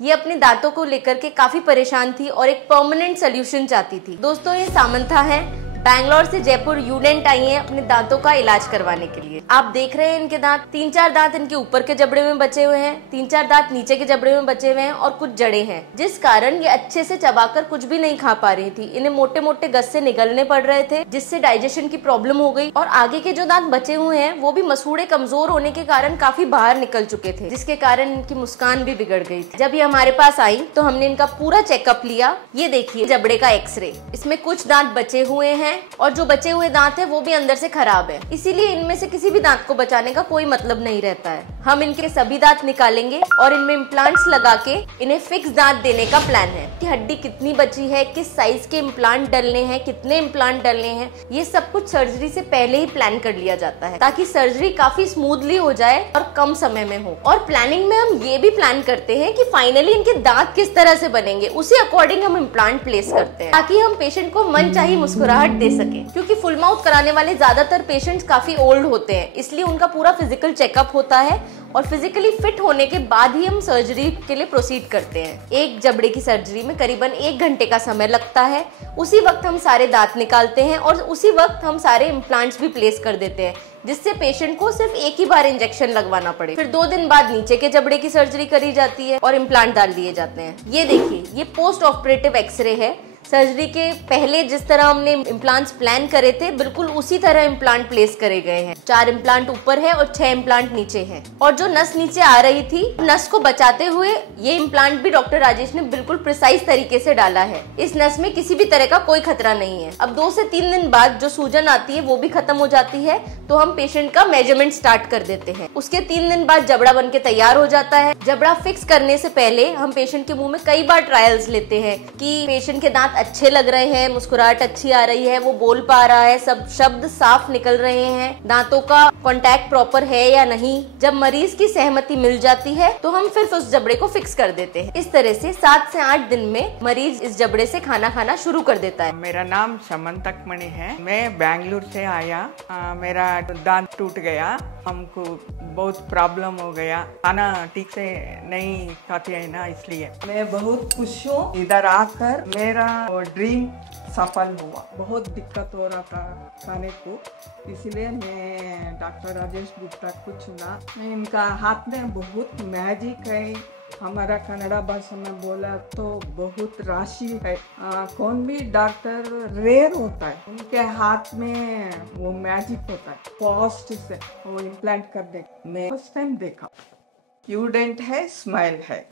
ये अपने दांतों को लेकर के काफी परेशान थी और एक परमानेंट सोल्यूशन चाहती थी। दोस्तों, ये सामंथा है, बैंगलोर से जयपुर यूडेंट आई हैं अपने दांतों का इलाज करवाने के लिए। आप देख रहे हैं इनके दांत, 3-4 दांत इनके ऊपर के जबड़े में बचे हुए हैं, 3-4 दांत नीचे के जबड़े में बचे हुए हैं और कुछ जड़े हैं, जिस कारण ये अच्छे से चबाकर कुछ भी नहीं खा पा रही थी। इन्हें मोटे मोटे गस्से निगलने पड़ रहे थे, जिससे डाइजेशन की प्रॉब्लम हो गई और आगे के जो दांत बचे हुए हैं वो भी मसूड़े कमजोर होने के कारण काफी बाहर निकल चुके थे, जिसके कारण इनकी मुस्कान भी बिगड़ गई थी। जब ये हमारे पास आई तो हमने इनका पूरा चेकअप लिया। ये देखिए जबड़े का एक्सरे, इसमें कुछ दांत बचे हुए हैं और जो बचे हुए दांत है वो भी अंदर से खराब है, इसीलिए इनमें से किसी भी दांत को बचाने का कोई मतलब नहीं रहता है। हम इनके सभी दांत निकालेंगे और इनमें इम्प्लांट्स लगा के इन्हें फिक्स दांत देने का प्लान है। कि हड्डी कितनी बची है, किस साइज के इम्प्लांट डलने हैं, कितने इम्प्लांट डलने हैं, ये सब कुछ सर्जरी से पहले ही प्लान कर लिया जाता है, ताकि सर्जरी काफी स्मूथली हो जाए और कम समय में हो। और प्लानिंग में हम ये भी प्लान करते हैं कि फाइनली इनके दांत किस तरह से बनेंगे, उसी अकॉर्डिंग हम इम्प्लांट प्लेस करते हैं, ताकि हम पेशेंट को मनचाही मुस्कुराहट दे सके। क्योंकि फुल माउथ कराने वाले ज्यादातर पेशेंट्स काफी ओल्ड होते हैं, इसलिए उनका पूरा फिजिकल चेकअप होता है और फिजिकली फिट होने के बाद ही हम सर्जरी के लिए प्रोसीड करते हैं। एक जबड़े की सर्जरी में करीबन 1 घंटे का समय लगता है। उसी वक्त हम सारे दांत निकालते हैं और उसी वक्त हम सारे इम्प्लांट्स भी प्लेस कर देते हैं, जिससे पेशेंट को सिर्फ एक ही बार इंजेक्शन लगवाना पड़े। फिर 2 दिन बाद नीचे के जबड़े की सर्जरी करी जाती है और इम्प्लांट डाल दिए जाते हैं। ये देखिए, ये पोस्ट ऑपरेटिव एक्सरे है। सर्जरी के पहले जिस तरह हमने इम्प्लांट्स प्लान करे थे, बिल्कुल उसी तरह इम्प्लांट प्लेस करे गए हैं। 4 इम्प्लांट ऊपर है और 6 इम्प्लांट नीचे हैं। और जो नस नीचे आ रही थी, नस को बचाते हुए ये इम्प्लांट भी डॉक्टर राजेश ने बिल्कुल प्रिसाइज तरीके से डाला है। इस नस में किसी भी तरह का कोई खतरा नहीं है। अब 2 से 3 दिन बाद जो सूजन आती है वो भी खत्म हो जाती है, तो हम पेशेंट का मेजरमेंट स्टार्ट कर देते हैं। उसके 3 दिन बाद जबड़ा बन के तैयार हो जाता है। जबड़ा फिक्स करने से पहले हम पेशेंट के मुंह में कई बार ट्रायल्स लेते हैं कि पेशेंट के दांत अच्छे लग रहे हैं, मुस्कुराहट अच्छी आ रही है, वो बोल पा रहा है, सब शब्द साफ निकल रहे हैं, दांतों का कांटेक्ट प्रॉपर है या नहीं। जब मरीज की सहमति मिल जाती है तो हम फिर उस जबड़े को फिक्स कर देते हैं। इस तरह से 7 से 8 दिन में मरीज इस जबड़े से खाना खाना शुरू कर देता है। मेरा नाम समंता मणि है, मैं बैंगलोर से आया। मेरा दांत टूट गया, हमको बहुत प्रॉब्लम हो गया, खाना ठीक से नहीं खाते है ना, इसलिए मैं बहुत खुश हूँ। इधर आकर मेरा ड्रीम सफल हुआ। बहुत दिक्कत हो रहा था खाने को, इसलिए मैं डॉक्टर राजेश गुप्ता को चुना। मैं इनका हाथ में बहुत मैजिक है, हमारा कन्नड़ा भाषा में बोला तो बहुत राशि है। कौन भी डॉक्टर रेयर होता है, उनके हाथ में वो मैजिक होता है। कॉस्ट से वो इम्प्लांट कर दे, मैं फर्स्ट टाइम देखा। यूडेंट है, स्माइल है।